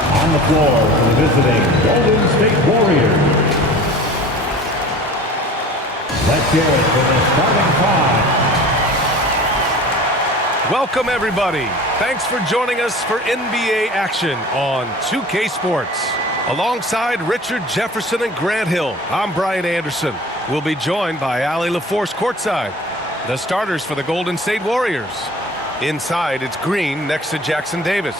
On the floor for the visiting Golden State Warriors. Let's hear it for the starting five. Welcome, everybody. Thanks for joining us for NBA action on 2K Sports. Alongside Richard Jefferson and Grant Hill, I'm Brian Anderson. We'll be joined by Allie LaForce courtside. The starters for the Golden State Warriors. Inside, it's Green next to Jackson Davis.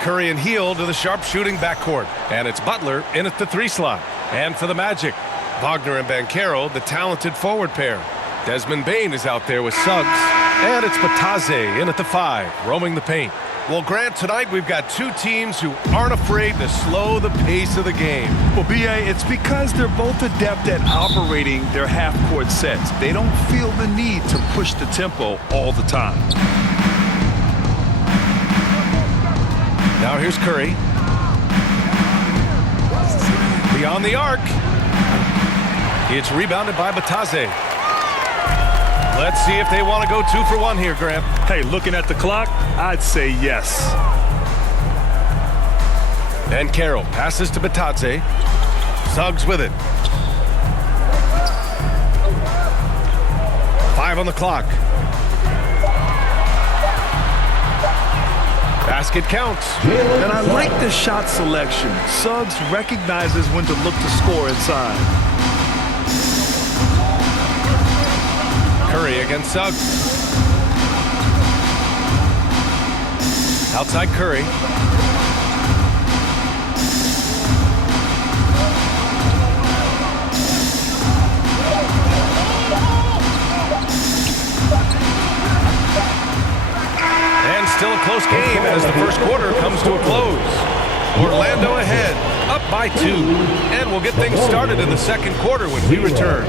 Curry and Hield to the sharpshooting backcourt. And it's Butler in at the 3 slot. And for the Magic, Wagner and Banchero, the talented forward pair. Desmond Bane is out there with Suggs. And it's Batadze in at the 5, roaming the paint. Well, Grant, tonight we've got two teams who aren't afraid to slow the pace of the game. Well, B.A., it's because they're both adept at operating their half-court sets. They don't feel the need to push the tempo all the time. Now here's Curry. Beyond the arc. It's rebounded by Batadze. Let's see if they want to go 2 for 1 here, Grant. Hey, looking at the clock, I'd say yes. Banchero passes to Batadze. Suggs with it. 5 on the clock. Basket counts. And I like the shot selection. Suggs recognizes when to look to score inside. Curry against Suggs. Outside Curry. And still a close game as the first quarter comes to a close. Orlando ahead, up by 2. And we'll get things started in the second quarter when we return.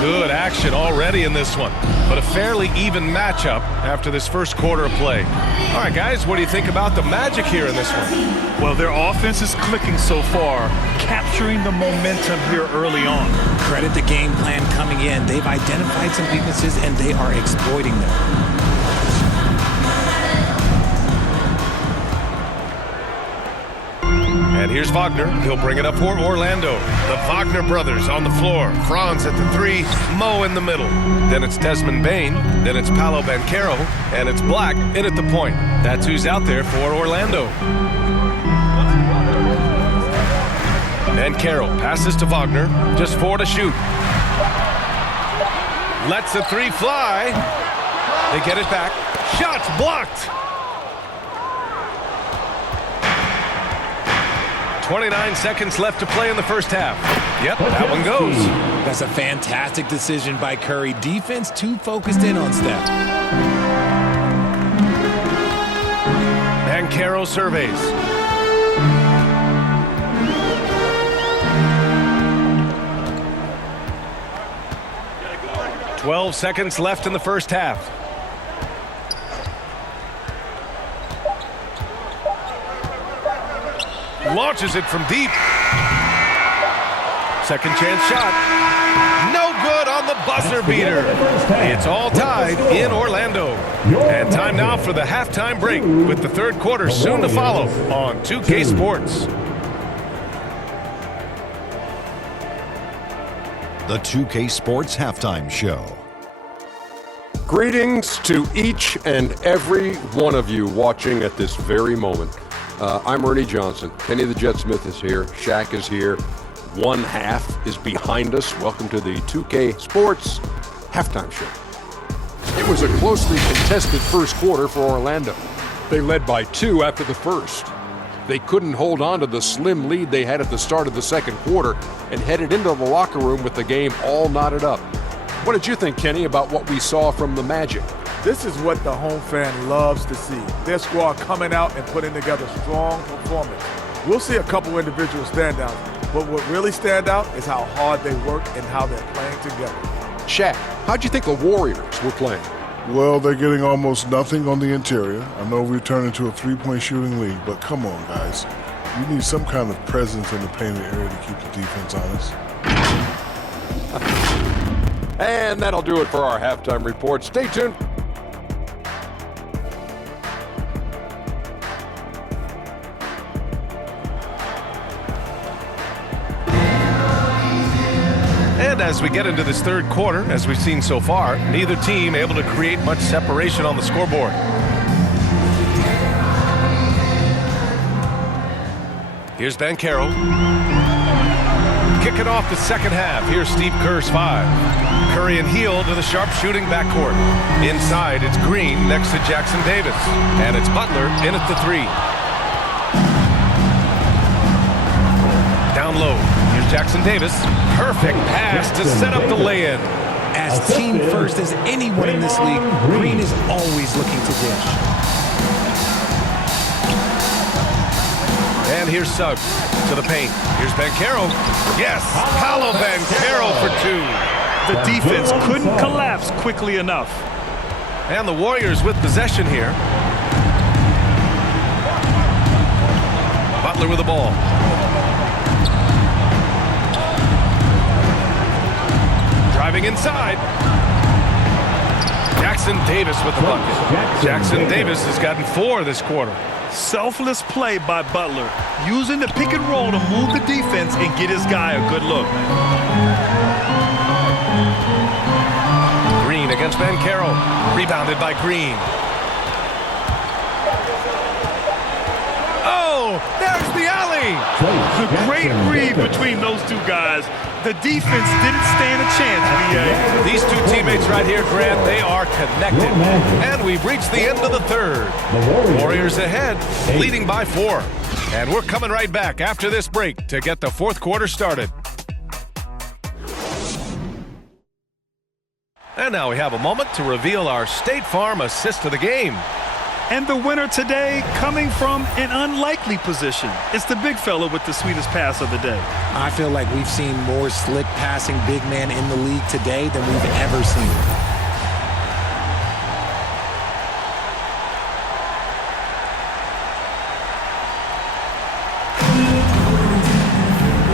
Good action already in this one, but a fairly even matchup after this first quarter of play. All right, guys, what do you think about the Magic here in this one? Well, their offense is clicking so far, capturing the momentum here early on. Credit the game plan coming in. They've identified some weaknesses, and they are exploiting them. And here's Wagner. He'll bring it up for Orlando. The Wagner brothers on the floor. Franz at the 3, Mo in the middle. Then it's Desmond Bane. Then it's Paolo Banchero. And it's Black in at the point. That's who's out there for Orlando. Banchero passes to Wagner. Just 4 to shoot. Lets the 3 fly. They get it back. Shots blocked. 29 seconds left to play in the first half. Yep, that one goes. That's a fantastic decision by Curry. Defense too focused in on Steph. Banchero surveys. "12 seconds left in the first half. Launches it from deep. Second chance shot. No good on the buzzer beater. It's all tied in Orlando. And time now for the halftime break with the third quarter soon to follow on 2K Sports. The 2K Sports Halftime Show. Greetings to each and every one of you watching at this very moment. I'm Ernie Johnson. Kenny the Jet Smith is here. Shaq is here. One half is behind us. Welcome to the 2K Sports Halftime Show. It was a closely contested first quarter for Orlando. They led by 2 after the first. They couldn't hold on to the slim lead they had at the start of the second quarter and headed into the locker room with the game all knotted up. What did you think, Kenny, about what we saw from the Magic? This is what the home fan loves to see. Their squad coming out and putting together strong performance. We'll see a couple individual standouts, but what really stand out is how hard they work and how they're playing together. Shaq, how'd you think the Warriors were playing? Well, they're getting almost nothing on the interior. I know we've turned into a three-point shooting league, but come on, guys. You need some kind of presence in the painted area to keep the defense honest. And that'll do it for our halftime report. Stay tuned. And as we get into this third quarter, as we've seen so far, neither team able to create much separation on the scoreboard. Here's Banchero. Kicking off the second half. Here's Steve Kerr's 5. Curry and Heel to the sharp shooting backcourt. Inside, it's Green next to Jackson Davis. And it's Butler in at the 3. Down low. Here's Jackson Davis. Perfect pass to set up the lay-in. As team first as anyone in this league, Green is always looking to dish. And here's Suggs to the paint. Here's Banchero. Yes, Paolo Banchero for 2. The defense couldn't collapse quickly enough. And the Warriors with possession here. Butler with the ball. Driving inside. Jackson Davis with the bucket. Jackson Davis has gotten 4 this quarter. Selfless play by Butler, using the pick and roll to move the defense and get his guy a good look. Green against Banchero. Rebounded by Green. Oh, there's the alley. The great read between those two guys. The defense didn't stand a chance, BA. These two teammates right here, Grant, they are connected. And we've reached the end of the third. Warriors ahead, leading by 4. And we're coming right back after this break to get the fourth quarter started. And now we have a moment to reveal our State Farm assist of the game. And the winner today coming from an unlikely position. It's the big fella with the sweetest pass of the day. I feel like we've seen more slick passing big man in the league today than we've ever seen.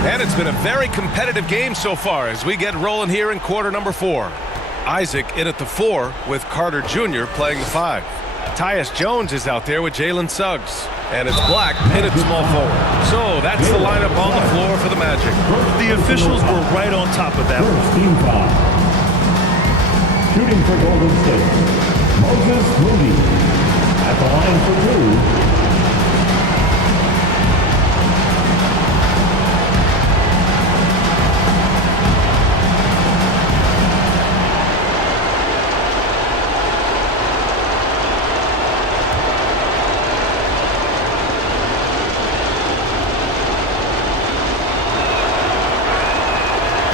And it's been a very competitive game so far as we get rolling here in quarter number 4. Isaac in at the 4 with Carter Jr. playing the 5. Tyus Jones is out there with Jalen Suggs. And it's Black in at small forward. So that's the lineup on the floor for the Magic. The officials were right on top of that one. Team foul. Shooting for Golden State. Moses Moody. At the line for 2.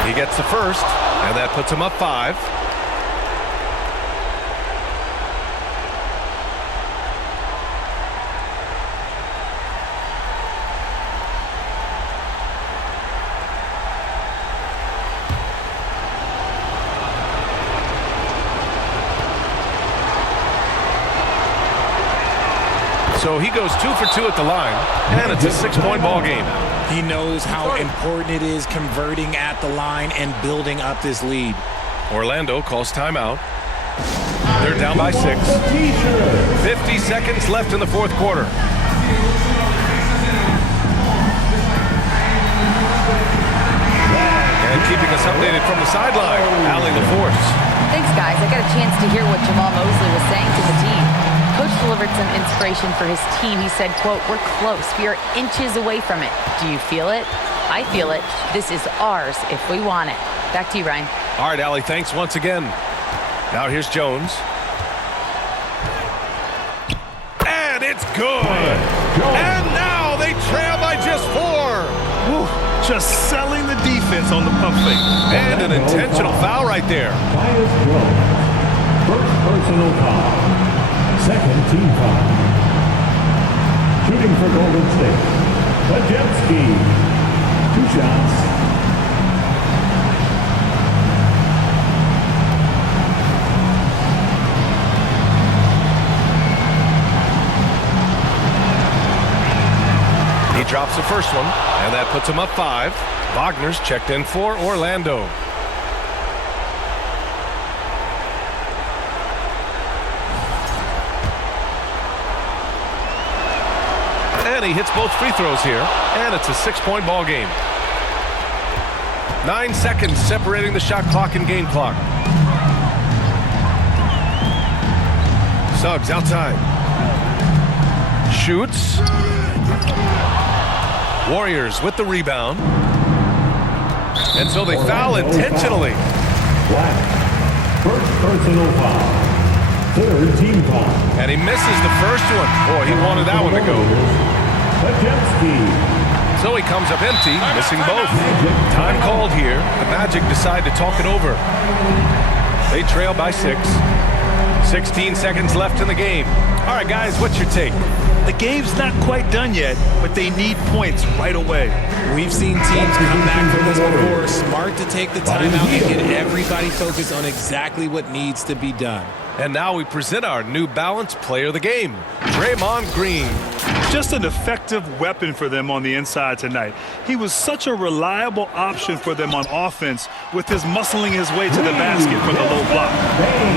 He gets the first, and that puts him up 5. So he goes 2 for 2 at the line, and it's a 6-point ball game. He knows how important it is converting at the line and building up this lead. Orlando calls timeout. They're down by 6. 50 seconds left in the fourth quarter. And keeping us updated from the sideline, Allie LaForce. Thanks, guys. I got a chance to hear what Jamal Mosley was saying to the team. Coach delivered some inspiration for his team. He said, quote, "We're close. We are inches away from it. Do you feel it? I feel it. This is ours if we want it." Back to you, Ryan. All right, Allie, thanks once again. Now here's Jones. And it's good. And now they trail by just 4. Woo, just selling the defense on the pump fake. And an intentional foul right there. Tyus Jones. First personal foul. Second team foul. Shooting for Golden State. Pajemski. 2 shots. He drops the first one, and that puts him up 5. Wagner's checked in for Orlando. And he hits both free throws here. And it's a 6-point ball game. 9 seconds separating the shot clock and game clock. Suggs outside. Shoots. Warriors with the rebound. And so they foul intentionally. First personal foul. Third team foul. And he misses the first one. Boy, he wanted that one to go. So he comes up empty, missing both. Time called here. The Magic decide to talk it over. They trail by 6. 16 seconds left in the game. All right, guys, what's your take? The game's not quite done yet, but they need points right away. We've seen teams come back from this before. Smart to take the time out and get everybody focused on exactly what needs to be done. And now we present our new balanced player of the game, Draymond Green. Just an effective weapon for them on the inside tonight. He was such a reliable option for them on offense with his muscling his way to the basket for the low block.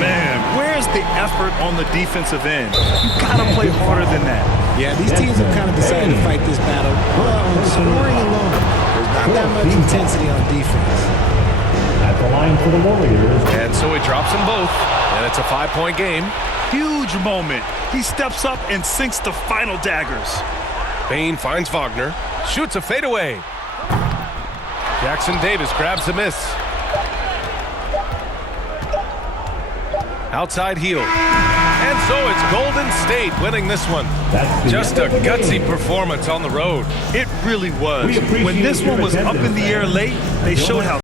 Man, where's the effort on the defensive end? You gotta play harder than that. Yeah, these teams have kind of decided to fight this battle on scoring alone. There's not that much intensity on defense. At the line for the Warriors. And so he drops them both, and it's a 5-point game. Huge moment. He steps up and sinks the final daggers. Payne finds Wagner, shoots a fadeaway. Jackson Davis grabs the miss. Outside heel. And so it's Golden State winning this one. Just a gutsy performance on the road. It really was. When this one was up in the air late, they showed how